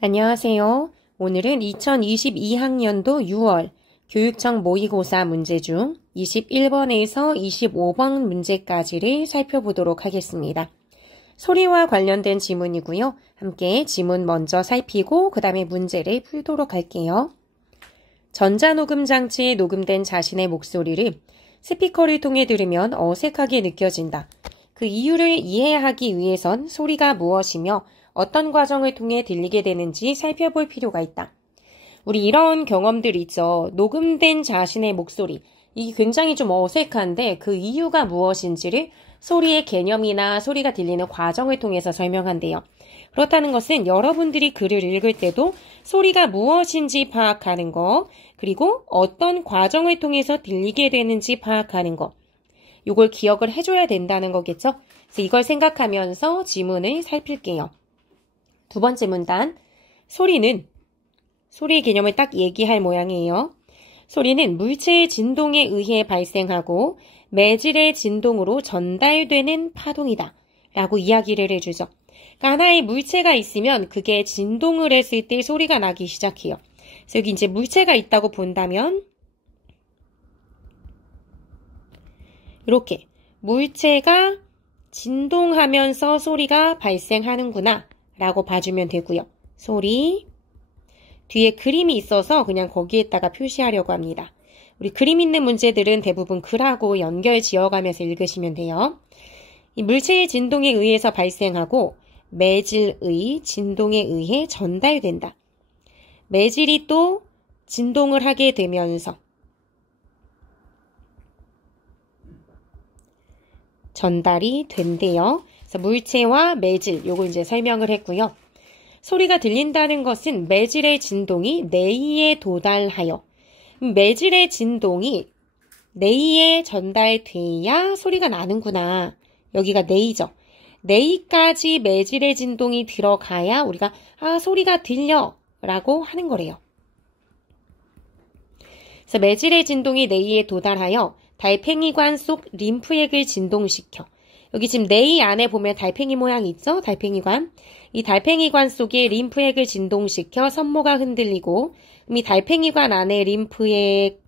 안녕하세요. 오늘은 2022학년도 6월 교육청 모의고사 문제 중 21번에서 25번 문제까지를 살펴보도록 하겠습니다. 소리와 관련된 지문이고요. 함께 지문 먼저 살피고 그 다음에 문제를 풀도록 할게요. 전자녹음 장치에 녹음된 자신의 목소리를 스피커를 통해 들으면 어색하게 느껴진다. 그 이유를 이해하기 위해선 소리가 무엇이며 어떤 과정을 통해 들리게 되는지 살펴볼 필요가 있다. 우리 이런 경험들 있죠. 녹음된 자신의 목소리. 이게 굉장히 좀 어색한데 그 이유가 무엇인지를 소리의 개념이나 소리가 들리는 과정을 통해서 설명한대요. 그렇다는 것은 여러분들이 글을 읽을 때도 소리가 무엇인지 파악하는 거, 그리고 어떤 과정을 통해서 들리게 되는지 파악하는 거. 이걸 기억을 해줘야 된다는 거겠죠? 그래서 이걸 생각하면서 지문을 살필게요. 두 번째 문단, 소리의 개념을 딱 얘기할 모양이에요. 소리는 물체의 진동에 의해 발생하고 매질의 진동으로 전달되는 파동이다 라고 이야기를 해주죠. 그러니까 하나의 물체가 있으면 그게 진동을 했을 때 소리가 나기 시작해요. 그래서 여기 이제 물체가 있다고 본다면 이렇게 물체가 진동하면서 소리가 발생하는구나 라고 봐주면 되고요. 소리 뒤에 그림이 있어서 그냥 거기에다가 표시하려고 합니다. 우리 그림 있는 문제들은 대부분 글하고 연결 지어가면서 읽으시면 돼요. 이 물체의 진동에 의해서 발생하고 매질의 진동에 의해 전달된다. 매질이 또 진동을 하게 되면서 전달이 된대요. 그래서 물체와 매질, 요거 이제 설명을 했고요. 소리가 들린다는 것은 매질의 진동이 뇌에 도달하여 매질의 진동이 뇌에 전달돼야 소리가 나는구나. 여기가 뇌이죠. 뇌까지 매질의 진동이 들어가야 우리가 소리가 들려 라고 하는 거래요. 그래서 매질의 진동이 뇌에 도달하여 달팽이관 속 림프액을 진동시켜. 여기 지금 뇌 안에 보면 달팽이 모양 있죠? 달팽이관. 이 달팽이관 속에 림프액을 진동시켜 선모가 흔들리고 이 달팽이관 안에 림프액,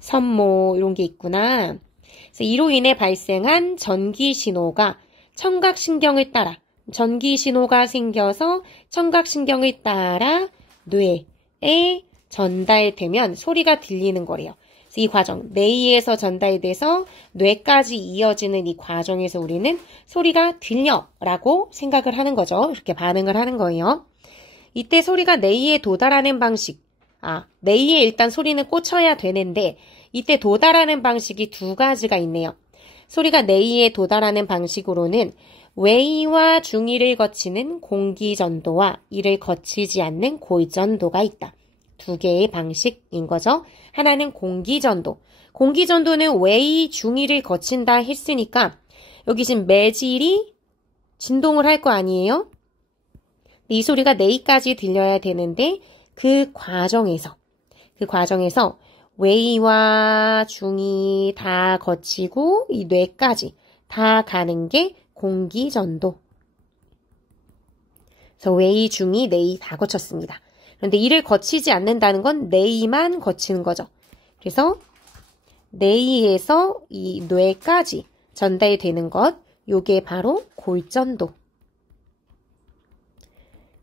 선모 이런 게 있구나. 그래서 이로 인해 발생한 전기신호가 청각신경을 따라 전기신호가 생겨서 청각신경을 따라 뇌에 전달되면 소리가 들리는 거래요. 이 과정, 뇌에서 전달돼서 뇌까지 이어지는 이 과정에서 우리는 소리가 들려라고 생각을 하는 거죠. 이렇게 반응을 하는 거예요. 이때 소리가 뇌에 도달하는 방식, 뇌에 일단 소리는 꽂혀야 되는데 이때 도달하는 방식이 두 가지가 있네요. 소리가 뇌에 도달하는 방식으로는 외이와 중이를 거치는 공기전도와 이를 거치지 않는 고전도가 있다. 두 개의 방식인 거죠. 하나는 공기전도. 공기전도는 외이, 중이를 거친다 했으니까 여기 지금 매질이 진동을 할 거 아니에요? 이 소리가 뇌까지 들려야 되는데 그 과정에서 외이와 중이 다 거치고 이 뇌까지 다 가는 게 공기전도. 그래서 외이, 중이, 뇌 다 거쳤습니다. 그런데 이를 거치지 않는다는 건 뇌만 거치는 거죠. 그래서 뇌에서 이 뇌까지 전달되는 것, 요게 바로 골전도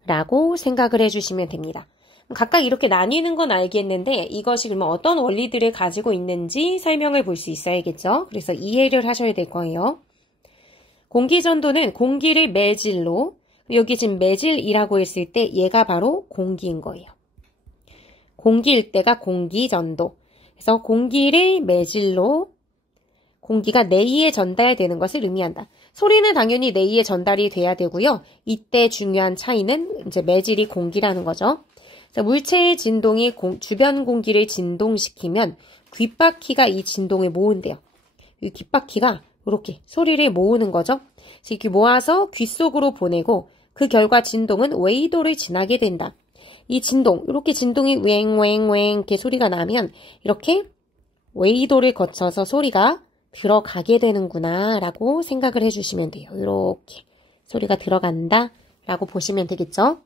라고 생각을 해주시면 됩니다. 각각 이렇게 나뉘는 건 알겠는데 이것이 그러면 어떤 원리들을 가지고 있는지 설명을 볼 수 있어야겠죠. 그래서 이해를 하셔야 될 거예요. 공기전도는 공기를 매질로, 여기 지금 매질이라고 했을 때 얘가 바로 공기인 거예요. 공기일 때가 공기전도. 그래서 공기를 매질로 공기가 뇌에 전달되는 것을 의미한다. 소리는 당연히 뇌에 전달이 돼야 되고요. 이때 중요한 차이는 이제 매질이 공기라는 거죠. 그래서 물체의 진동이 주변 공기를 진동시키면 귓바퀴가 이 진동을 모은대요. 이 귓바퀴가 이렇게 소리를 모으는 거죠. 이렇게 모아서 귀 속으로 보내고 그 결과 진동은 웨이도를 지나게 된다. 이 진동, 이렇게 진동이 웽웽웽 이렇게 소리가 나면 이렇게 웨이도를 거쳐서 소리가 들어가게 되는구나 라고 생각을 해주시면 돼요. 이렇게 소리가 들어간다 라고 보시면 되겠죠.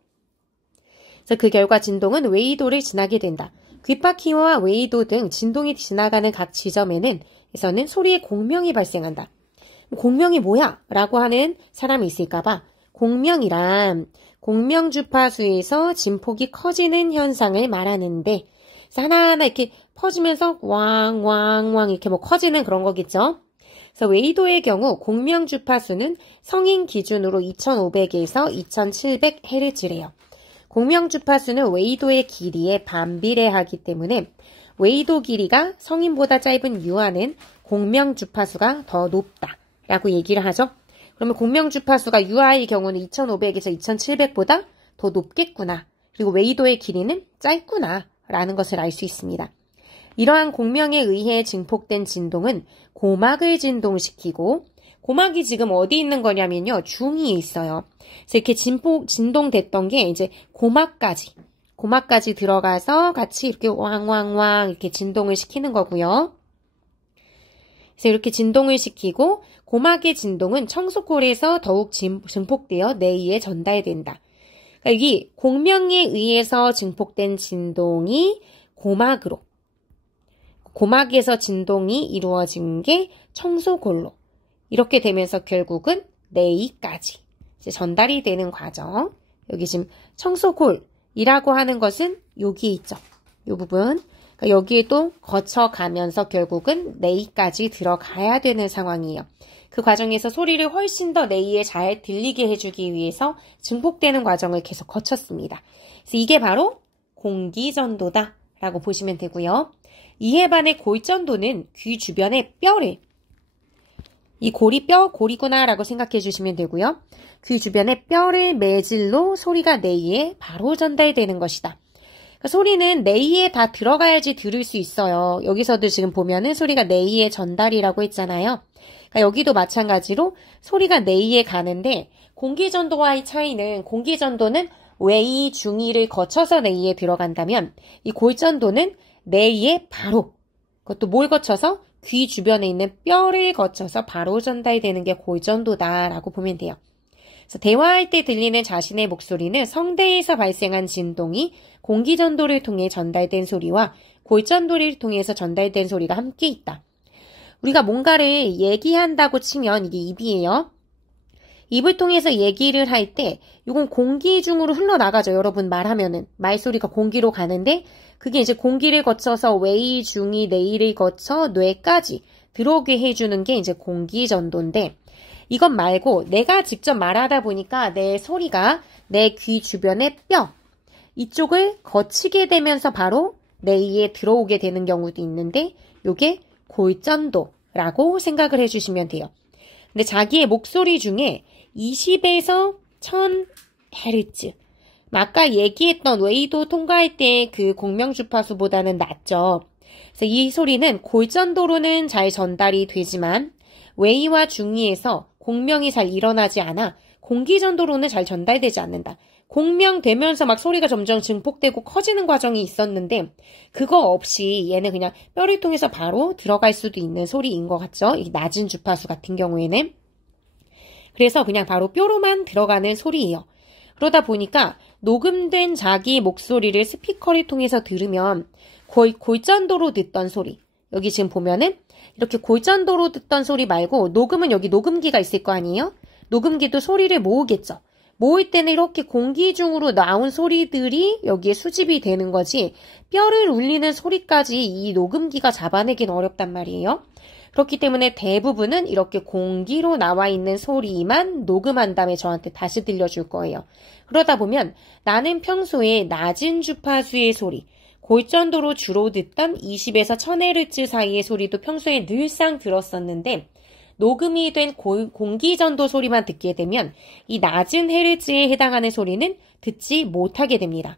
그래서 그 결과 진동은 웨이도를 지나게 된다. 귓바퀴와 웨이도 등 진동이 지나가는 각 지점에는 에서는 소리의 공명이 발생한다. 공명이 뭐야? 라고 하는 사람이 있을까봐 공명이란 공명 주파수에서 진폭이 커지는 현상을 말하는데 하나하나 이렇게 퍼지면서 왕왕왕 이렇게 뭐 커지는 그런 거겠죠. 그래서 웨이도의 경우 공명 주파수는 성인 기준으로 2500에서 2700Hz래요. 공명 주파수는 웨이도의 길이에 반비례하기 때문에 웨이도 길이가 성인보다 짧은 유아는 공명 주파수가 더 높다라고 얘기를 하죠. 그러면 공명 주파수가 유아의 경우는 2500에서 2700보다 더 높겠구나. 그리고 웨이도의 길이는 짧구나 라는 것을 알 수 있습니다. 이러한 공명에 의해 증폭된 진동은 고막을 진동시키고 고막이 지금 어디 있는 거냐면요. 중위에 있어요. 그래서 이렇게 진동됐던 게 이제 고막까지 들어가서 같이 이렇게 왕왕왕 이렇게 진동을 시키는 거고요. 그래서 이렇게 진동을 시키고 고막의 진동은 청소골에서 더욱 증폭되어 뇌에 전달된다. 그러니까 여기 공명에 의해서 증폭된 진동이 고막에서 진동이 이루어진 게 청소골로 이렇게 되면서 결국은 뇌까지 이제 전달이 되는 과정. 여기 지금 청소골이라고 하는 것은 여기 있죠. 이 부분. 그러니까 여기에 또 거쳐가면서 결국은 뇌까지 들어가야 되는 상황이에요. 그 과정에서 소리를 훨씬 더 뇌에 잘 들리게 해주기 위해서 증폭되는 과정을 계속 거쳤습니다. 그래서 이게 바로 공기전도다라고 보시면 되고요. 이에 반해 골전도는 귀 주변의 뼈를 이 골이 골이구나라고 생각해 주시면 되고요. 귀 주변의 뼈를 매질로 소리가 뇌에 바로 전달되는 것이다. 그러니까 소리는 뇌에 다 들어가야지 들을 수 있어요. 여기서도 지금 보면은 소리가 뇌에 전달이라고 했잖아요. 그러니까 여기도 마찬가지로 소리가 뇌에 가는데 공기전도와의 차이는 공기전도는 웨이 중위를 거쳐서 뇌에 들어간다면 이 골전도는 뇌에 바로 그것도 뭘 거쳐서 귀 주변에 있는 뼈를 거쳐서 바로 전달되는 게 골전도다라고 보면 돼요. 그래서 대화할 때 들리는 자신의 목소리는 성대에서 발생한 진동이 공기전도를 통해 전달된 소리와 골전도를 통해서 전달된 소리가 함께 있다. 우리가 뭔가를 얘기한다고 치면 이게 입이에요. 입을 통해서 얘기를 할 때 이건 공기 중으로 흘러나가죠. 여러분 말하면은 말소리가 공기로 가는데 그게 이제 공기를 거쳐서 웨이, 중위, 뇌를 거쳐 뇌까지 들어오게 해주는 게 이제 공기전도인데 이것 말고 내가 직접 말하다 보니까 내 소리가 내 귀 주변의 뼈 이쪽을 거치게 되면서 바로 뇌에 들어오게 되는 경우도 있는데 이게 골전도라고 생각을 해주시면 돼요. 근데 자기의 목소리 중에 20에서 1000Hz 아까 얘기했던 웨이도 통과할 때 그 공명 주파수보다는 낮죠. 그래서 이 소리는 골전도로는 잘 전달이 되지만 웨이와 중위에서 공명이 잘 일어나지 않아 공기전도로는 잘 전달되지 않는다. 공명되면서 막 소리가 점점 증폭되고 커지는 과정이 있었는데 그거 없이 얘는 그냥 뼈를 통해서 바로 들어갈 수도 있는 소리인 것 같죠? 이 낮은 주파수 같은 경우에는. 그래서 그냥 바로 뼈로만 들어가는 소리예요. 그러다 보니까 녹음된 자기 목소리를 스피커를 통해서 들으면 거의 골전도로 듣던 소리. 여기 지금 보면은 이렇게 골전도로 듣던 소리 말고 녹음은 여기 녹음기가 있을 거 아니에요? 녹음기도 소리를 모으겠죠. 모을 때는 이렇게 공기 중으로 나온 소리들이 여기에 수집이 되는 거지 뼈를 울리는 소리까지 이 녹음기가 잡아내긴 어렵단 말이에요. 그렇기 때문에 대부분은 이렇게 공기로 나와 있는 소리만 녹음한 다음에 저한테 다시 들려줄 거예요. 그러다 보면 나는 평소에 낮은 주파수의 소리, 골전도로 주로 듣던 20에서 1000Hz 사이의 소리도 평소에 늘상 들었었는데 녹음이 된 공기전도 소리만 듣게 되면 이 낮은 헤르츠에 해당하는 소리는 듣지 못하게 됩니다.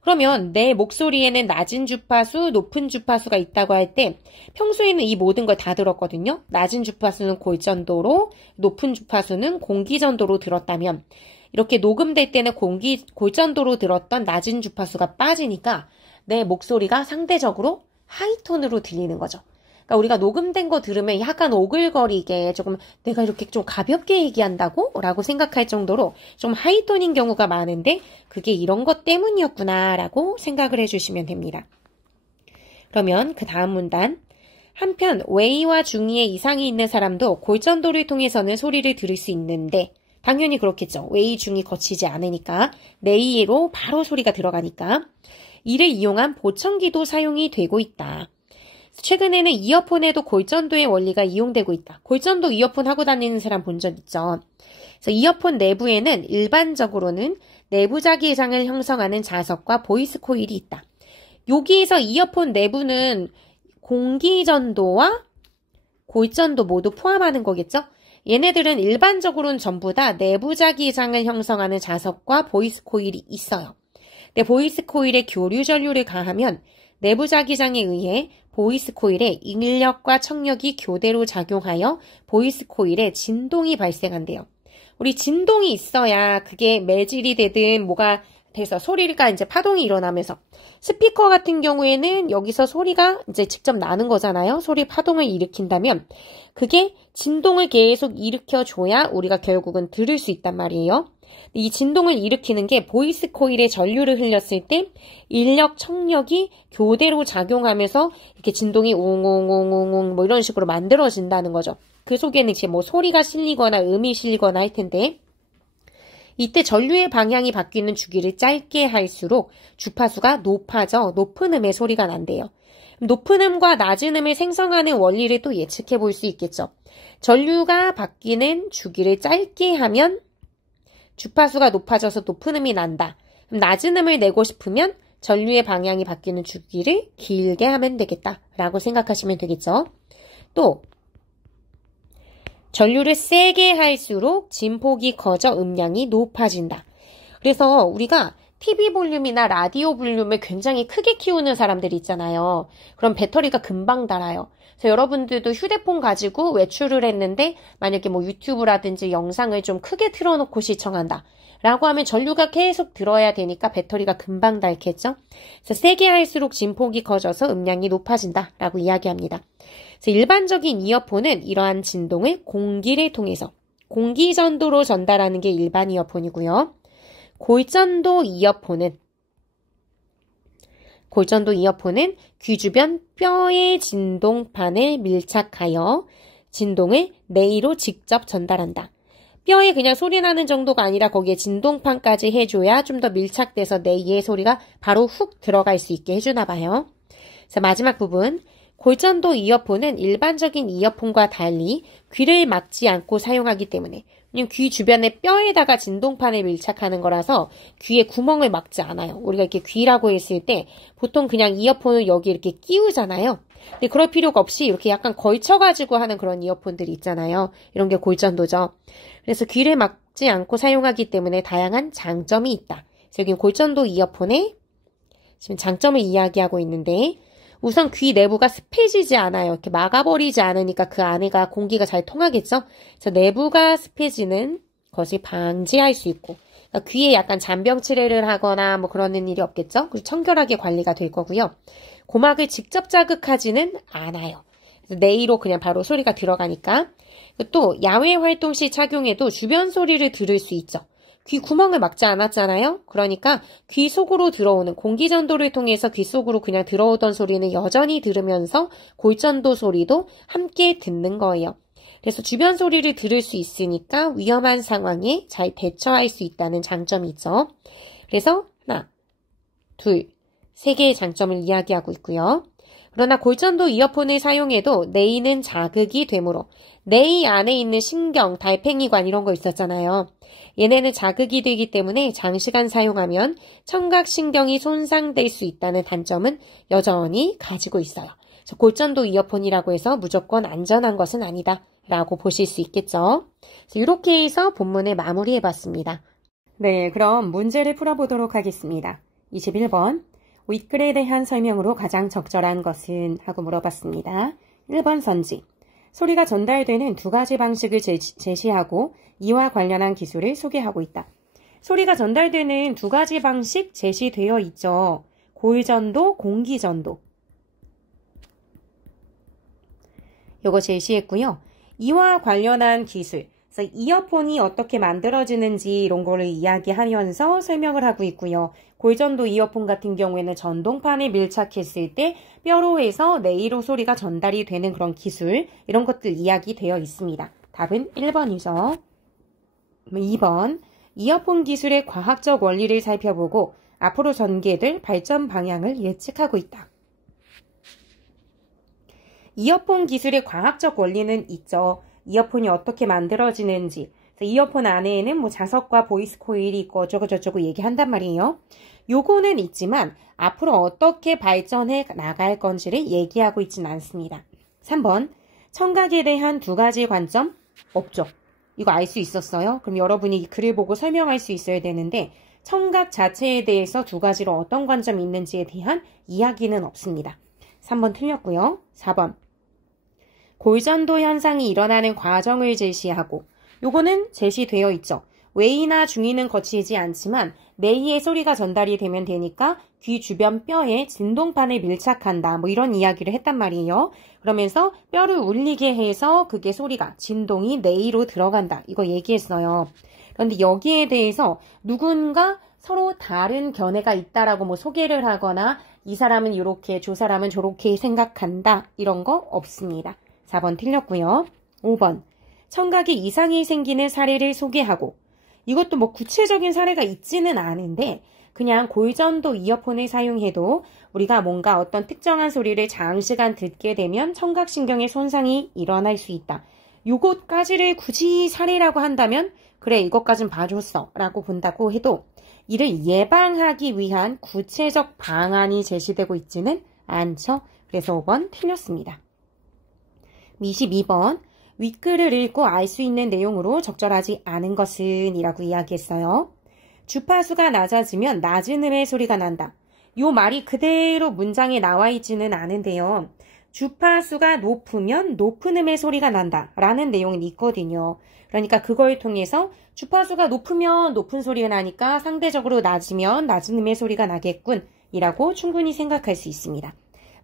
그러면 내 목소리에는 낮은 주파수, 높은 주파수가 있다고 할 때 평소에는 이 모든 걸 다 들었거든요. 낮은 주파수는 골전도로, 높은 주파수는 공기전도로 들었다면 이렇게 녹음될 때는 골전도로 들었던 낮은 주파수가 빠지니까 내 목소리가 상대적으로 하이톤으로 들리는 거죠. 그러니까 우리가 녹음된 거 들으면 약간 오글거리게 조금 내가 이렇게 좀 가볍게 얘기한다고? 라고 생각할 정도로 좀 하이톤인 경우가 많은데 그게 이런 것 때문이었구나 라고 생각을 해주시면 됩니다. 그러면 그 다음 문단. 한편 웨이와 중이에 이상이 있는 사람도 골전도를 통해서는 소리를 들을 수 있는데 당연히 그렇겠죠. 웨이 중이 거치지 않으니까 레이로 바로 소리가 들어가니까 이를 이용한 보청기도 사용이 되고 있다. 최근에는 이어폰에도 골전도의 원리가 이용되고 있다. 골전도 이어폰 하고 다니는 사람 본 적 있죠. 그래서 이어폰 내부에는 일반적으로는 내부자기장을 형성하는 자석과 보이스 코일이 있다. 여기에서 이어폰 내부는 공기전도와 골전도 모두 포함하는 거겠죠? 얘네들은 일반적으로는 전부 다 내부자기장을 형성하는 자석과 보이스 코일이 있어요. 근데 보이스 코일에 교류 전류를 가하면 내부자기장에 의해 보이스 코일에 인력과 청력이 교대로 작용하여 보이스 코일에 진동이 발생한대요. 우리 진동이 있어야 그게 매질이 되든 뭐가 돼서 소리가 이제 파동이 일어나면서 스피커 같은 경우에는 여기서 소리가 이제 직접 나는 거잖아요. 소리 파동을 일으킨다면 그게 진동을 계속 일으켜줘야 우리가 결국은 들을 수 있단 말이에요. 이 진동을 일으키는 게 보이스 코일에 전류를 흘렸을 때 인력, 청력이 교대로 작용하면서 이렇게 진동이 웅웅웅웅웅 뭐 이런 식으로 만들어진다는 거죠. 그 속에는 이제 뭐 소리가 실리거나 음이 실리거나 할 텐데 이때 전류의 방향이 바뀌는 주기를 짧게 할수록 주파수가 높아져 높은 음의 소리가 난대요. 높은 음과 낮은 음을 생성하는 원리를 또 예측해 볼 수 있겠죠. 전류가 바뀌는 주기를 짧게 하면 주파수가 높아져서 높은 음이 난다. 그럼 낮은 음을 내고 싶으면 전류의 방향이 바뀌는 주기를 길게 하면 되겠다라고 생각하시면 되겠죠. 또 전류를 세게 할수록 진폭이 커져 음량이 높아진다. 그래서 우리가 TV 볼륨이나 라디오 볼륨을 굉장히 크게 키우는 사람들이 있잖아요. 그럼 배터리가 금방 닳아요. 그래서 여러분들도 휴대폰 가지고 외출을 했는데 만약에 뭐 유튜브라든지 영상을 좀 크게 틀어놓고 시청한다. 라고 하면 전류가 계속 들어야 되니까 배터리가 금방 닳겠죠. 그래서 세게 할수록 진폭이 커져서 음량이 높아진다. 라고 이야기합니다. 그래서 일반적인 이어폰은 이러한 진동을 공기를 통해서 공기전도로 전달하는 게 일반 이어폰이고요. 골전도 이어폰은 귀 주변 뼈의 진동판에 밀착하여 진동을 뇌로 직접 전달한다. 뼈에 그냥 소리 나는 정도가 아니라 거기에 진동판까지 해줘야 좀 더 밀착돼서 뇌의 소리가 바로 훅 들어갈 수 있게 해주나 봐요. 그래서 마지막 부분. 골전도 이어폰은 일반적인 이어폰과 달리 귀를 막지 않고 사용하기 때문에 귀 주변에 뼈에다가 진동판을 밀착하는 거라서 귀에 구멍을 막지 않아요. 우리가 이렇게 귀라고 했을 때 보통 그냥 이어폰을 여기 이렇게 끼우잖아요. 근데 그럴 필요가 없이 이렇게 약간 걸쳐가지고 하는 그런 이어폰들이 있잖아요. 이런 게 골전도죠. 그래서 귀를 막지 않고 사용하기 때문에 다양한 장점이 있다. 그래서 여기 골전도 이어폰의 지금 장점을 이야기하고 있는데 우선 귀 내부가 습해지지 않아요. 이렇게 막아버리지 않으니까 그 안에가 공기가 잘 통하겠죠? 그래서 내부가 습해지는 것을 방지할 수 있고 그러니까 귀에 약간 잔병 치레를 하거나 뭐 그러는 일이 없겠죠? 그리고 청결하게 관리가 될 거고요. 고막을 직접 자극하지는 않아요. 뇌로 그냥 바로 소리가 들어가니까 또 야외 활동 시 착용해도 주변 소리를 들을 수 있죠. 귀 구멍을 막지 않았잖아요. 그러니까 귀 속으로 들어오는 공기전도를 통해서 귀 속으로 그냥 들어오던 소리는 여전히 들으면서 골전도 소리도 함께 듣는 거예요. 그래서 주변 소리를 들을 수 있으니까 위험한 상황에 잘 대처할 수 있다는 장점이 있죠. 그래서 하나, 둘, 세 개의 장점을 이야기하고 있고요. 그러나 골전도 이어폰을 사용해도 뇌는 자극이 되므로 뇌 안에 있는 신경, 달팽이관 이런 거 있었잖아요. 얘네는 자극이 되기 때문에 장시간 사용하면 청각신경이 손상될 수 있다는 단점은 여전히 가지고 있어요. 골전도 이어폰이라고 해서 무조건 안전한 것은 아니다 라고 보실 수 있겠죠. 이렇게 해서 본문을 마무리해봤습니다. 네, 그럼 문제를 풀어보도록 하겠습니다. 21번 윗글에 대한 설명으로 가장 적절한 것은? 하고 물어봤습니다. 1번 선지. 소리가 전달되는 두 가지 방식을 제시하고 이와 관련한 기술을 소개하고 있다. 소리가 전달되는 두 가지 방식 제시되어 있죠. 골전도, 공기전도. 요거 제시했고요. 이와 관련한 기술, 그래서 이어폰이 어떻게 만들어지는지 이런 거를 이야기하면서 설명을 하고 있고요. 골전도 이어폰 같은 경우에는 전동판에 밀착했을 때 뼈로 해서 뇌로 소리가 전달이 되는 그런 기술, 이런 것들 이야기되어 있습니다. 답은 1번이죠. 2번, 이어폰 기술의 과학적 원리를 살펴보고 앞으로 전개될 발전 방향을 예측하고 있다. 이어폰 기술의 과학적 원리는 있죠. 이어폰이 어떻게 만들어지는지, 이어폰 안에는 뭐 자석과 보이스 코일이 있고 어쩌고저쩌고 얘기한단 말이에요. 요거는 있지만 앞으로 어떻게 발전해 나갈 건지를 얘기하고 있지는 않습니다. 3번, 청각에 대한 두 가지 관점? 없죠. 이거 알 수 있었어요? 그럼 여러분이 이 글을 보고 설명할 수 있어야 되는데 청각 자체에 대해서 두 가지로 어떤 관점이 있는지에 대한 이야기는 없습니다. 3번 틀렸고요. 4번, 골전도 현상이 일어나는 과정을 제시하고, 요거는 제시되어 있죠. 외이나 중이는 거치지 않지만 뇌의 소리가 전달이 되면 되니까 귀 주변 뼈에 진동판에 밀착한다. 뭐 이런 이야기를 했단 말이에요. 그러면서 뼈를 울리게 해서 그게 소리가 진동이 뇌로 들어간다. 이거 얘기했어요. 그런데 여기에 대해서 누군가 서로 다른 견해가 있다라고 뭐 소개를 하거나 이 사람은 이렇게 저 사람은 저렇게 생각한다. 이런 거 없습니다. 4번 틀렸고요. 5번, 청각에 이상이 생기는 사례를 소개하고, 이것도 뭐 구체적인 사례가 있지는 않은데 그냥 골전도 이어폰을 사용해도 우리가 뭔가 어떤 특정한 소리를 장시간 듣게 되면 청각신경의 손상이 일어날 수 있다. 요것까지를 굳이 사례라고 한다면 그래 이것까진 봐줬어 라고 본다고 해도 이를 예방하기 위한 구체적 방안이 제시되고 있지는 않죠. 그래서 5번 틀렸습니다. 22번, 윗글을 읽고 알 수 있는 내용으로 적절하지 않은 것은 이라고 이야기했어요. 주파수가 낮아지면 낮은 음의 소리가 난다. 요 말이 그대로 문장에 나와 있지는 않은데요. 주파수가 높으면 높은 음의 소리가 난다 라는 내용은 있거든요. 그러니까 그걸 통해서 주파수가 높으면 높은 소리가 나니까 상대적으로 낮으면 낮은 음의 소리가 나겠군 이라고 충분히 생각할 수 있습니다.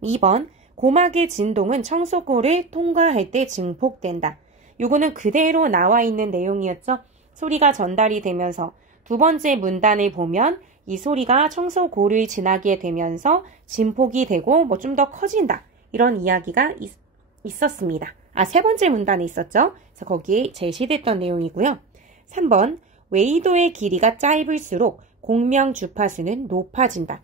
2번, 고막의 진동은 청소골을 통과할 때 증폭된다. 요거는 그대로 나와 있는 내용이었죠. 소리가 전달이 되면서 두 번째 문단을 보면 이 소리가 청소골을 지나게 되면서 진폭이 되고 뭐 좀 더 커진다. 이런 이야기가 있었습니다. 세 번째 문단에 있었죠. 그래서 거기에 제시됐던 내용이고요. 3번, 웨이도의 길이가 짧을수록 공명 주파수는 높아진다.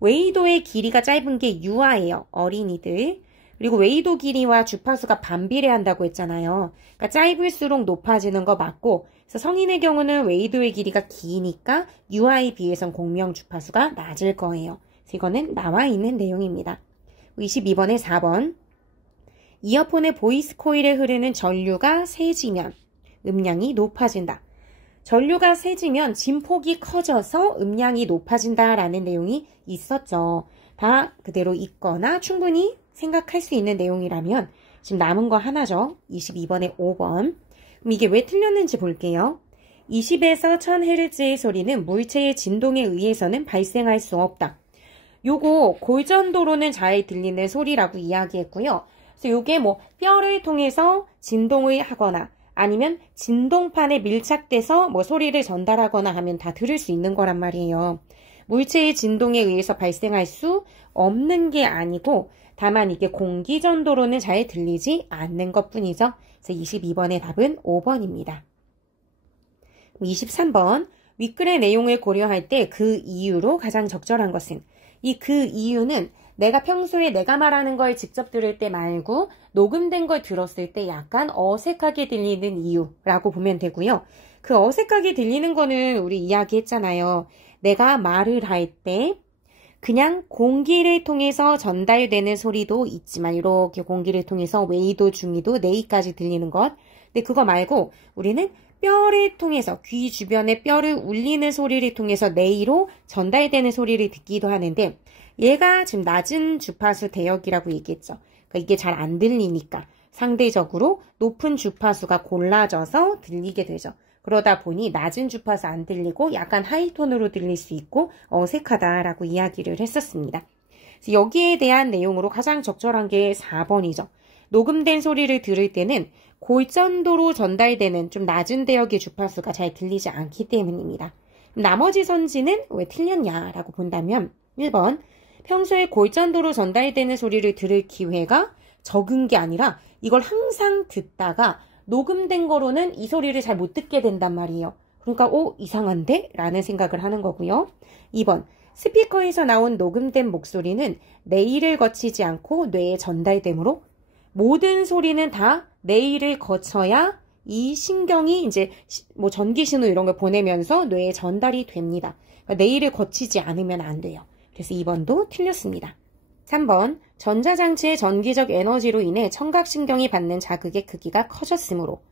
웨이도의 길이가 짧은 게 유아예요. 어린이들. 그리고 웨이도 길이와 주파수가 반비례한다고 했잖아요. 그러니까 짧을수록 높아지는 거 맞고, 그래서 성인의 경우는 웨이도의 길이가 기니까 유아에 비해선 공명 주파수가 낮을 거예요. 그래서 이거는 나와 있는 내용입니다. 22번에 4번, 이어폰의 보이스 코일에 흐르는 전류가 세지면 음량이 높아진다. 전류가 세지면 진폭이 커져서 음량이 높아진다라는 내용이 있었죠. 다 그대로 있거나 충분히 생각할 수 있는 내용이라면 지금 남은 거 하나죠. 22번에 5번. 그럼 이게 왜 틀렸는지 볼게요. 20에서 1000Hz의 소리는 물체의 진동에 의해서는 발생할 수 없다. 요거 골전도로는 잘 들리는 소리라고 이야기했고요. 그래서 요게 뭐 뼈를 통해서 진동을 하거나 아니면 진동판에 밀착돼서 뭐 소리를 전달하거나 하면 다 들을 수 있는 거란 말이에요. 물체의 진동에 의해서 발생할 수 없는 게 아니고 다만 이게 공기전도로는 잘 들리지 않는 것뿐이죠. 그래서 22번의 답은 5번입니다. 23번, 윗글의 내용을 고려할 때 그 이유로 가장 적절한 것은, 이 그 이유는 내가 평소에 내가 말하는 걸 직접 들을 때 말고 녹음된 걸 들었을 때 약간 어색하게 들리는 이유라고 보면 되고요. 그 어색하게 들리는 거는 우리 이야기했잖아요. 내가 말을 할 때 그냥 공기를 통해서 전달되는 소리도 있지만 이렇게 공기를 통해서 웨이도, 중이도, 네이까지 들리는 것. 근데 그거 말고 우리는 뼈를 통해서 귀 주변에 뼈를 울리는 소리를 통해서 네이로 전달되는 소리를 듣기도 하는데 얘가 지금 낮은 주파수 대역이라고 얘기했죠. 그러니까 이게 잘 안 들리니까 상대적으로 높은 주파수가 골라져서 들리게 되죠. 그러다 보니 낮은 주파수 안 들리고 약간 하이톤으로 들릴 수 있고 어색하다라고 이야기를 했었습니다. 그래서 여기에 대한 내용으로 가장 적절한 게 4번이죠. 녹음된 소리를 들을 때는 골전도로 전달되는 좀 낮은 대역의 주파수가 잘 들리지 않기 때문입니다. 나머지 선지는 왜 틀렸냐라고 본다면 1번, 평소에 골전도로 전달되는 소리를 들을 기회가 적은 게 아니라 이걸 항상 듣다가 녹음된 거로는 이 소리를 잘 못 듣게 된단 말이에요. 그러니까 이상한데? 라는 생각을 하는 거고요. 2번, 스피커에서 나온 녹음된 목소리는 뇌를 거치지 않고 뇌에 전달되므로 모든 소리는 다 뇌를 거쳐야 이 신경이 이제 뭐 전기신호 이런 걸 보내면서 뇌에 전달이 됩니다. 그러니까 뇌를 거치지 않으면 안 돼요. 그래서 2번도 틀렸습니다. 3번, 전자장치의 전기적 에너지로 인해 청각신경이 받는 자극의 크기가 커졌으므로.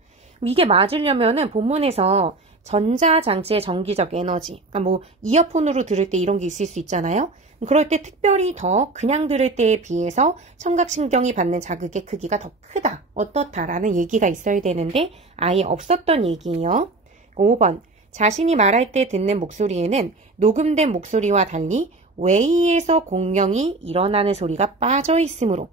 이게 맞으려면은 본문에서 전자장치의 전기적 에너지, 그러니까 뭐 이어폰으로 들을 때 이런 게 있을 수 있잖아요. 그럴 때 특별히 더 그냥 들을 때에 비해서 청각신경이 받는 자극의 크기가 더 크다, 어떻다라는 얘기가 있어야 되는데 아예 없었던 얘기예요. 5번, 자신이 말할 때 듣는 목소리에는 녹음된 목소리와 달리 웨이에서 공명이 일어나는 소리가 빠져 있으므로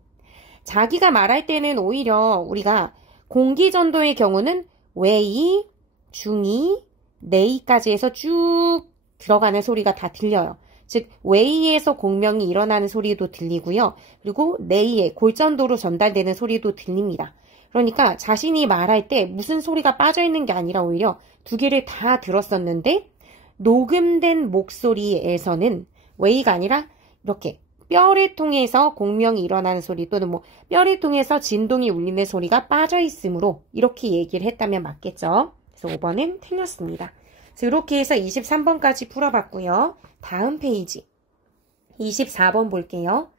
자기가 말할 때는 오히려 우리가 공기전도의 경우는 웨이, 중이, 네이까지 해서 쭉 들어가는 소리가 다 들려요. 즉 웨이에서 공명이 일어나는 소리도 들리고요. 그리고 네이에 골전도로 전달되는 소리도 들립니다. 그러니까 자신이 말할 때 무슨 소리가 빠져 있는 게 아니라 오히려 두 개를 다 들었었는데 녹음된 목소리에서는 웨이가 아니라 이렇게 뼈를 통해서 공명이 일어나는 소리 또는 뭐 뼈를 통해서 진동이 울리는 소리가 빠져 있으므로 이렇게 얘기를 했다면 맞겠죠. 그래서 5번은 틀렸습니다. 이렇게 해서 23번까지 풀어봤고요. 다음 페이지 24번 볼게요.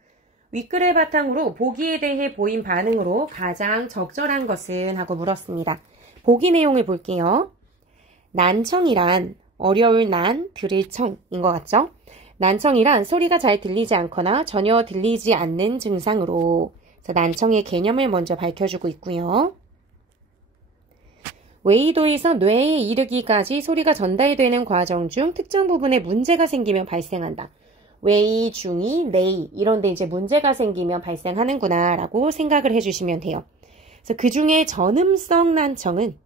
윗글을 바탕으로 보기에 대해 보인 반응으로 가장 적절한 것은? 하고 물었습니다. 보기 내용을 볼게요. 난청이란 어려울 난, 들을 청인 것 같죠? 난청이란 소리가 잘 들리지 않거나 전혀 들리지 않는 증상으로 그래서 난청의 개념을 먼저 밝혀주고 있고요. 웨이도에서 뇌에 이르기까지 소리가 전달되는 과정 중 특정 부분에 문제가 생기면 발생한다. 웨이, 중이, 네이 이런 데 이제 문제가 생기면 발생하는구나 라고 생각을 해주시면 돼요. 그래서 그 중에 전음성 난청은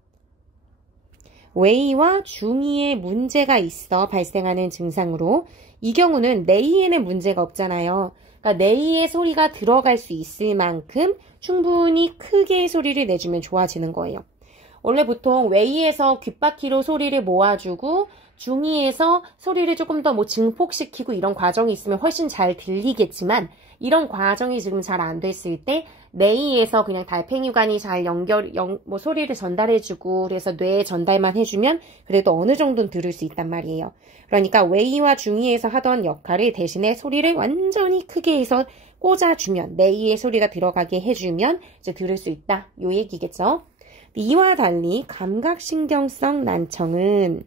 웨이와 중이에 문제가 있어 발생하는 증상으로 이 경우는 네이에는 문제가 없잖아요. 그러니까 네이에 소리가 들어갈 수 있을 만큼 충분히 크게 소리를 내주면 좋아지는 거예요. 원래 보통 웨이에서 귓바퀴로 소리를 모아주고 중이에서 소리를 조금 더 뭐 증폭시키고 이런 과정이 있으면 훨씬 잘 들리겠지만 이런 과정이 지금 잘 안 됐을 때 네이에서 그냥 달팽이관이 잘 뭐 소리를 전달해주고 그래서 뇌에 전달만 해주면 그래도 어느 정도는 들을 수 있단 말이에요. 그러니까 웨이와 중이에서 하던 역할을 대신에 소리를 완전히 크게 해서 꽂아주면 네이의 소리가 들어가게 해주면 이제 들을 수 있다. 요 얘기겠죠. 이와 달리 감각신경성 난청은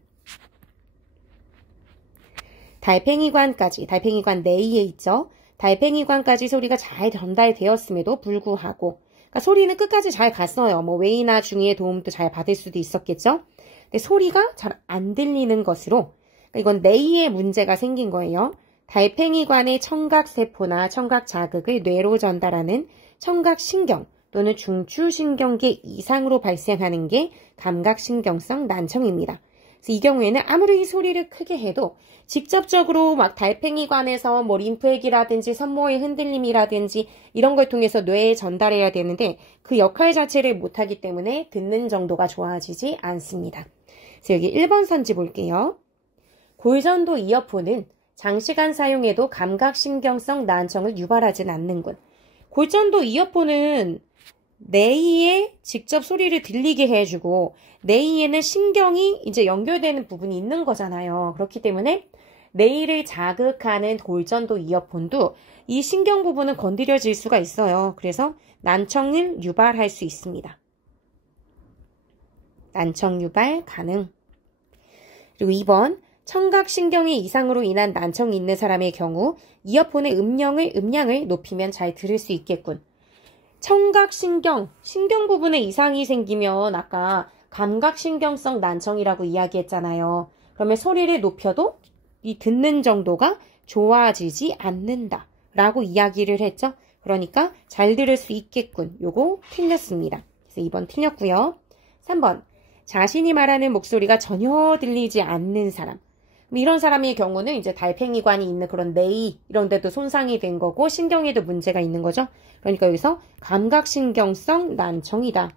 달팽이관 내에 있죠. 달팽이관까지 소리가 잘 전달되었음에도 불구하고 그러니까 소리는 끝까지 잘 갔어요. 뭐 웨이나 중이의 도움도 잘 받을 수도 있었겠죠. 근데 소리가 잘 안 들리는 것으로 그러니까 이건 뇌에 문제가 생긴 거예요. 달팽이관의 청각세포나 청각자극을 뇌로 전달하는 청각신경 또는 중추신경계 이상으로 발생하는 게 감각신경성 난청입니다. 그래서 이 경우에는 아무리 소리를 크게 해도 직접적으로 막 달팽이관에서 뭐 림프액이라든지 산모의 흔들림이라든지 이런 걸 통해서 뇌에 전달해야 되는데 그 역할 자체를 못하기 때문에 듣는 정도가 좋아지지 않습니다. 그래서 여기 1번 선지 볼게요. 골전도 이어폰은 장시간 사용해도 감각신경성 난청을 유발하진 않는군. 골전도 이어폰은 뇌에 직접 소리를 들리게 해주고 뇌에는 신경이 이제 연결되는 부분이 있는 거잖아요. 그렇기 때문에 뇌를 자극하는 골전도 이어폰도 이 신경 부분은 건드려질 수가 있어요. 그래서 난청을 유발할 수 있습니다. 난청 유발 가능. 그리고 2번 청각신경의 이상으로 인한 난청이 있는 사람의 경우 이어폰의 음량을 높이면 잘 들을 수 있겠군. 청각신경, 신경 부분에 이상이 생기면 아까 감각신경성 난청이라고 이야기했잖아요. 그러면 소리를 높여도 이 듣는 정도가 좋아지지 않는다 라고 이야기를 했죠. 그러니까 잘 들을 수 있겠군. 요거 틀렸습니다. 그래서 2번 틀렸고요. 3번. 자신이 말하는 목소리가 전혀 들리지 않는 사람. 이런 사람의 경우는 이제 달팽이관이 있는 그런 뇌 이런 데도 손상이 된 거고 신경에도 문제가 있는 거죠. 그러니까 여기서 감각신경성 난청이다.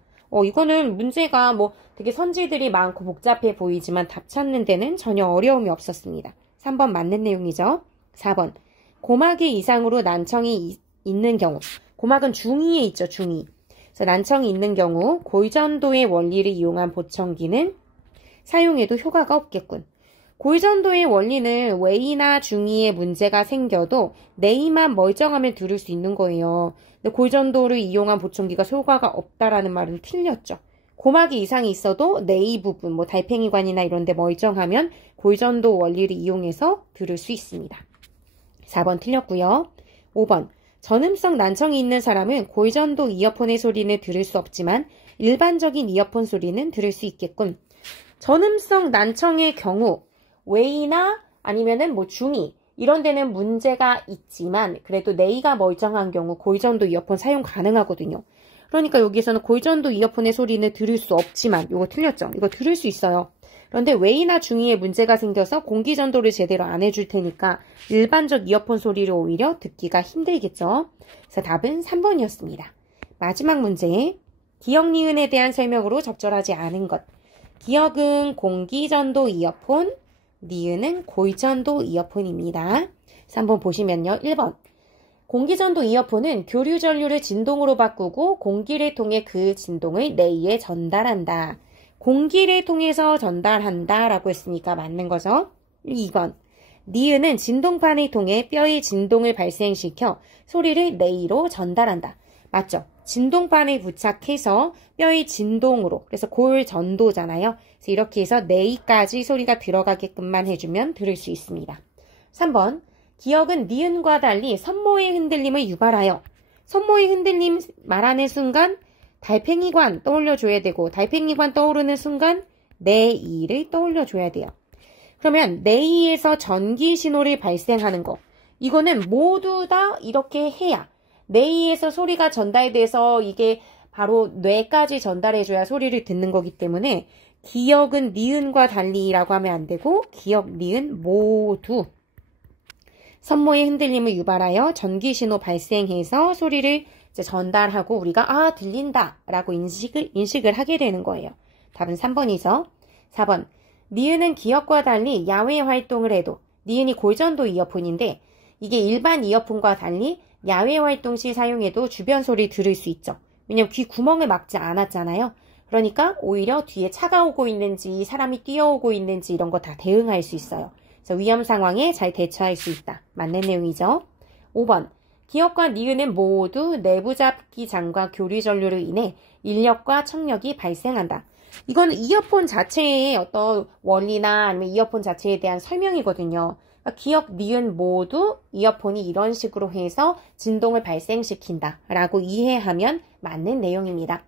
이거는 문제가 뭐 되게 선지들이 많고 복잡해 보이지만 답 찾는 데는 전혀 어려움이 없었습니다. 3번 맞는 내용이죠. 4번. 고막의 이상으로 난청이 있는 경우. 고막은 중이에 있죠. 중이. 그래서 난청이 있는 경우 골전도의 원리를 이용한 보청기는 사용해도 효과가 없겠군. 골전도의 원리는 외이나 중이에 문제가 생겨도 뇌만 멀쩡하면 들을 수 있는 거예요. 근데 골전도를 이용한 보청기가 효과가 없다라는 말은 틀렸죠. 고막에 이상이 있어도 뇌 부분, 뭐 달팽이관이나 이런 데 멀쩡하면 골전도 원리를 이용해서 들을 수 있습니다. 4번 틀렸고요. 5번. 전음성 난청이 있는 사람은 골전도 이어폰의 소리는 들을 수 없지만 일반적인 이어폰 소리는 들을 수 있겠군. 전음성 난청의 경우 외이나 아니면은 뭐 중이 이런 데는 문제가 있지만 그래도 뇌가 멀쩡한 경우 골전도 이어폰 사용 가능하거든요. 그러니까 여기에서는 골전도 이어폰의 소리는 들을 수 없지만 이거 틀렸죠? 이거 들을 수 있어요. 그런데 외이나 중이에 문제가 생겨서 공기전도를 제대로 안 해줄 테니까 일반적 이어폰 소리를 오히려 듣기가 힘들겠죠. 그래서 답은 3번이었습니다. 마지막 문제. 기역 니은에 대한 설명으로 적절하지 않은 것. 기역은 공기전도 이어폰, 니은은 골전도 이어폰입니다. 그래서 한번 보시면요. 1번. 공기전도 이어폰은 교류 전류를 진동으로 바꾸고 공기를 통해 그 진동을 뇌에 전달한다. 공기를 통해서 전달한다 라고 했으니까 맞는 거죠. 2번. 니은은 진동판을 통해 뼈의 진동을 발생시켜 소리를 뇌로 전달한다. 맞죠? 진동판을 부착해서 뼈의 진동으로, 그래서 골전도잖아요. 그래서 이렇게 해서 뇌까지 소리가 들어가게끔만 해주면 들을 수 있습니다. 3번. 기역은 니은과 달리 선모의 흔들림을 유발하여 선모의 흔들림 말하는 순간 달팽이관 떠올려줘야 되고 달팽이관 떠오르는 순간 뇌이를 떠올려줘야 돼요. 그러면 뇌이에서 전기 신호를 발생하는 거 이거는 모두 다 이렇게 해야 뇌이에서 소리가 전달돼서 이게 바로 뇌까지 전달해줘야 소리를 듣는 거기 때문에 기역은 니은과 달리라고 하면 안 되고 기역, 니은 모두 선모의 흔들림을 유발하여 전기신호 발생해서 소리를 이제 전달하고 우리가 들린다 라고 인식을 하게 되는 거예요. 답은 3번이죠. 4번. 니은은 기역과 달리 야외 활동을 해도 니은이 골전도 이어폰인데 이게 일반 이어폰과 달리 야외 활동 시 사용해도 주변 소리 들을 수 있죠. 왜냐면 귀 구멍을 막지 않았잖아요. 그러니까 오히려 뒤에 차가 오고 있는지 사람이 뛰어오고 있는지 이런 거 다 대응할 수 있어요. 그래서 위험 상황에 잘 대처할 수 있다. 맞는 내용이죠. 5번. 기역과 니은은 모두 내부잡기장과 교류 전류로 인해 인력과 청력이 발생한다. 이거는 이어폰 자체의 어떤 원리나 아니면 이어폰 자체에 대한 설명이거든요. 그러니까 기역, 니은 모두 이어폰이 이런 식으로 해서 진동을 발생시킨다 라고 이해하면 맞는 내용입니다.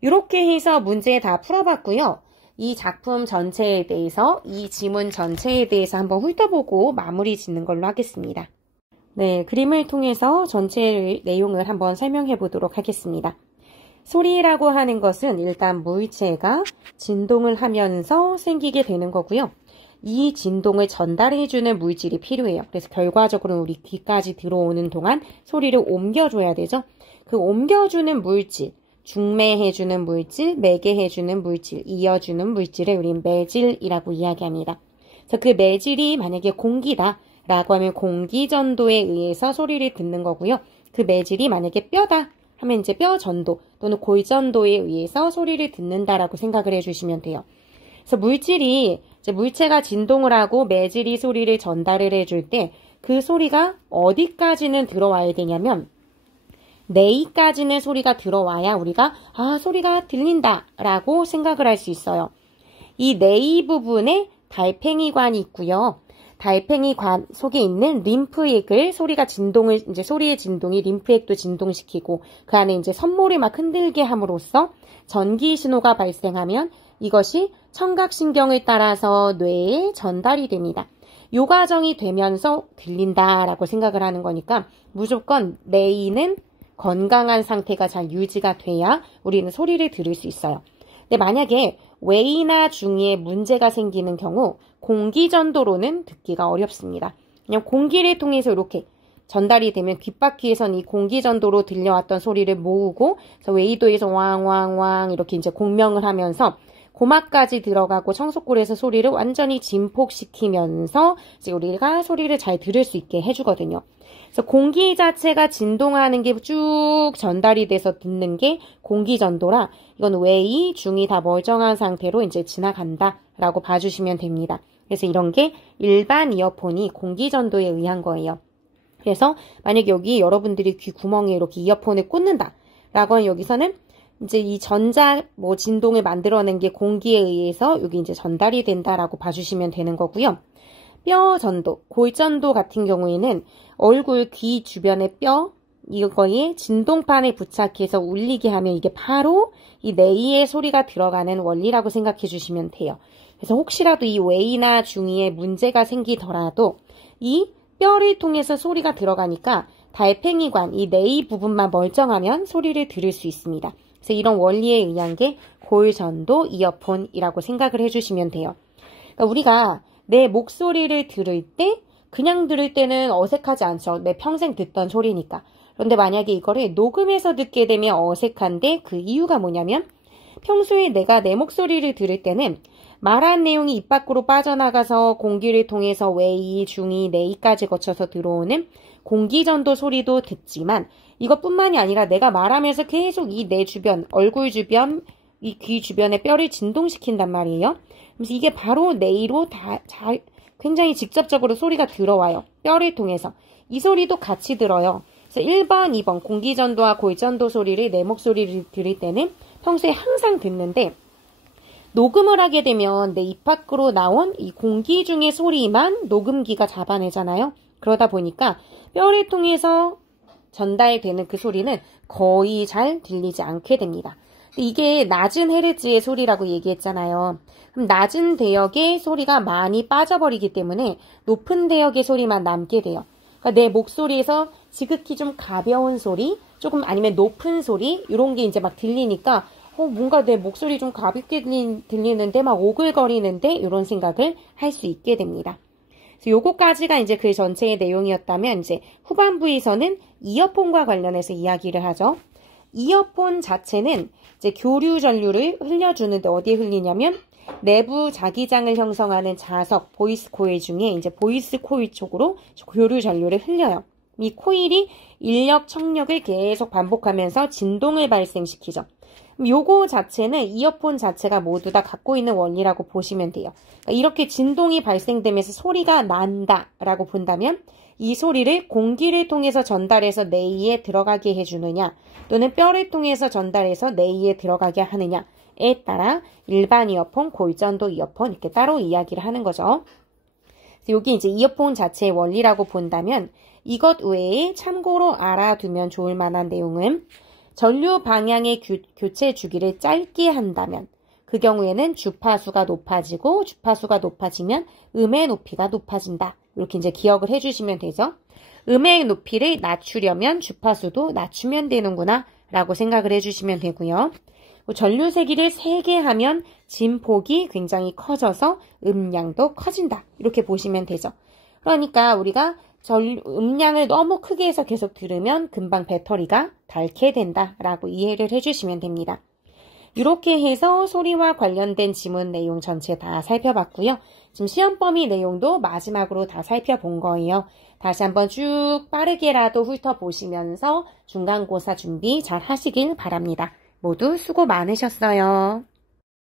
이렇게 해서 문제 다 풀어봤고요. 이 작품 전체에 대해서, 이 지문 전체에 대해서 한번 훑어보고 마무리 짓는 걸로 하겠습니다. 네, 그림을 통해서 전체 내용을 한번 설명해 보도록 하겠습니다. 소리라고 하는 것은 일단 물체가 진동을 하면서 생기게 되는 거고요. 이 진동을 전달해주는 물질이 필요해요. 그래서 결과적으로 우리 귀까지 들어오는 동안 소리를 옮겨줘야 되죠. 그 옮겨주는 물질, 중매해주는 물질, 매개해주는 물질, 이어주는 물질을 우린 매질이라고 이야기합니다. 그래서 그 매질이 만약에 공기다 라고 하면 공기전도에 의해서 소리를 듣는 거고요. 그 매질이 만약에 뼈다 하면 이제 뼈전도 또는 골전도에 의해서 소리를 듣는다라고 생각을 해주시면 돼요. 그래서 물질이 이제 물체가 진동을 하고 매질이 소리를 전달을 해줄 때 그 소리가 어디까지는 들어와야 되냐면 뇌까지는 소리가 들어와야 우리가 소리가 들린다 라고 생각을 할 수 있어요. 이 뇌 부분에 달팽이관이 있고요. 달팽이관 속에 있는 림프액을 소리가 진동을 이제 소리의 진동이 림프액도 진동시키고 그 안에 이제 선모를 막 흔들게 함으로써 전기 신호가 발생하면 이것이 청각신경을 따라서 뇌에 전달이 됩니다. 요 과정이 되면서 들린다라고 생각을 하는 거니까 무조건 뇌는 건강한 상태가 잘 유지가 돼야 우리는 소리를 들을 수 있어요. 근데 만약에 외이나 중이에 문제가 생기는 경우 공기전도로는 듣기가 어렵습니다. 그냥 공기를 통해서 이렇게 전달이 되면 귓바퀴에선 이 공기전도로 들려왔던 소리를 모으고 그래서 웨이도에서 왕왕왕 이렇게 이제 공명을 하면서 고막까지 들어가고 청속골에서 소리를 완전히 진폭시키면서 이제 우리가 소리를 잘 들을 수 있게 해주거든요. 그래서 공기 자체가 진동하는 게 쭉 전달이 돼서 듣는 게 공기전도라 이건 웨이, 중이 다 멀쩡한 상태로 이제 지나간다라고 봐주시면 됩니다. 그래서 이런 게 일반 이어폰이 공기전도에 의한 거예요. 그래서 만약 여기 여러분들이 귀 구멍에 이렇게 이어폰을 꽂는다 라고 하면 여기서는 이제 이 전자 진동을 만들어낸 게 공기에 의해서 여기 이제 전달이 된다라고 봐주시면 되는 거고요. 뼈 전도, 골전도 같은 경우에는 얼굴, 귀 주변의 뼈 이거에 진동판을 부착해서 울리게 하면 이게 바로 이 네이의 소리가 들어가는 원리라고 생각해 주시면 돼요. 그래서 혹시라도 이 웨이나 중이에 문제가 생기더라도 이 뼈를 통해서 소리가 들어가니까 달팽이관, 이 네이 부분만 멀쩡하면 소리를 들을 수 있습니다. 그래서 이런 원리에 의한 게 골전도 이어폰이라고 생각을 해주시면 돼요. 그러니까 우리가 내 목소리를 들을 때 그냥 들을 때는 어색하지 않죠. 내 평생 듣던 소리니까. 그런데 만약에 이거를 녹음해서 듣게 되면 어색한데 그 이유가 뭐냐면 평소에 내가 내 목소리를 들을 때는 말한 내용이 입 밖으로 빠져나가서 공기를 통해서 웨이, 중이, 네이까지 거쳐서 들어오는 공기전도 소리도 듣지만 이것뿐만이 아니라 내가 말하면서 계속 이 내 주변, 얼굴 주변, 이 귀 주변의 뼈를 진동시킨단 말이에요. 그래서 이게 바로 네이로 굉장히 직접적으로 소리가 들어와요. 뼈를 통해서. 이 소리도 같이 들어요. 그래서 1번, 2번 공기전도와 골전도 소리를 내 목소리를 들을 때는 평소에 항상 듣는데 녹음을 하게 되면 내 입 밖으로 나온 이 공기 중의 소리만 녹음기가 잡아내잖아요. 그러다 보니까 뼈를 통해서 전달되는 그 소리는 거의 잘 들리지 않게 됩니다. 이게 낮은 헤르츠의 소리라고 얘기했잖아요. 그럼 낮은 대역의 소리가 많이 빠져버리기 때문에 높은 대역의 소리만 남게 돼요. 그러니까 내 목소리에서 지극히 좀 가벼운 소리, 조금 아니면 높은 소리 이런 게 이제 막 들리니까 뭔가 내 목소리 좀 가볍게 들리는데 막 오글거리는데 이런 생각을 할 수 있게 됩니다. 그래서 요거까지가 이제 그 전체의 내용이었다면 이제 후반부에서는 이어폰과 관련해서 이야기를 하죠. 이어폰 자체는 이제 교류 전류를 흘려주는데 어디에 흘리냐면 내부 자기장을 형성하는 자석, 보이스 코일 중에 이제 보이스 코일 쪽으로 교류 전류를 흘려요. 이 코일이 인력, 청력을 계속 반복하면서 진동을 발생시키죠. 요거 자체는 이어폰 자체가 모두 다 갖고 있는 원리라고 보시면 돼요. 그러니까 이렇게 진동이 발생되면서 소리가 난다라고 본다면 이 소리를 공기를 통해서 전달해서 네이에 들어가게 해주느냐 또는 뼈를 통해서 전달해서 네이에 들어가게 하느냐에 따라 일반 이어폰, 골전도 이어폰 이렇게 따로 이야기를 하는 거죠. 여기 이제 이어폰 자체의 원리라고 본다면 이것 외에 참고로 알아두면 좋을 만한 내용은 전류 방향의 교체 주기를 짧게 한다면 그 경우에는 주파수가 높아지고 주파수가 높아지면 음의 높이가 높아진다. 이렇게 이제 기억을 해주시면 되죠. 음의 높이를 낮추려면 주파수도 낮추면 되는구나 라고 생각을 해주시면 되고요. 전류 세기를 세게 하면 진폭이 굉장히 커져서 음량도 커진다. 이렇게 보시면 되죠. 그러니까 우리가 음량을 너무 크게 해서 계속 들으면 금방 배터리가 닳게 된다라고 이해를 해주시면 됩니다. 이렇게 해서 소리와 관련된 지문 내용 전체 다 살펴봤고요. 지금 시험 범위 내용도 마지막으로 다 살펴본 거예요. 다시 한번 쭉 빠르게라도 훑어보시면서 중간고사 준비 잘 하시길 바랍니다. 모두 수고 많으셨어요.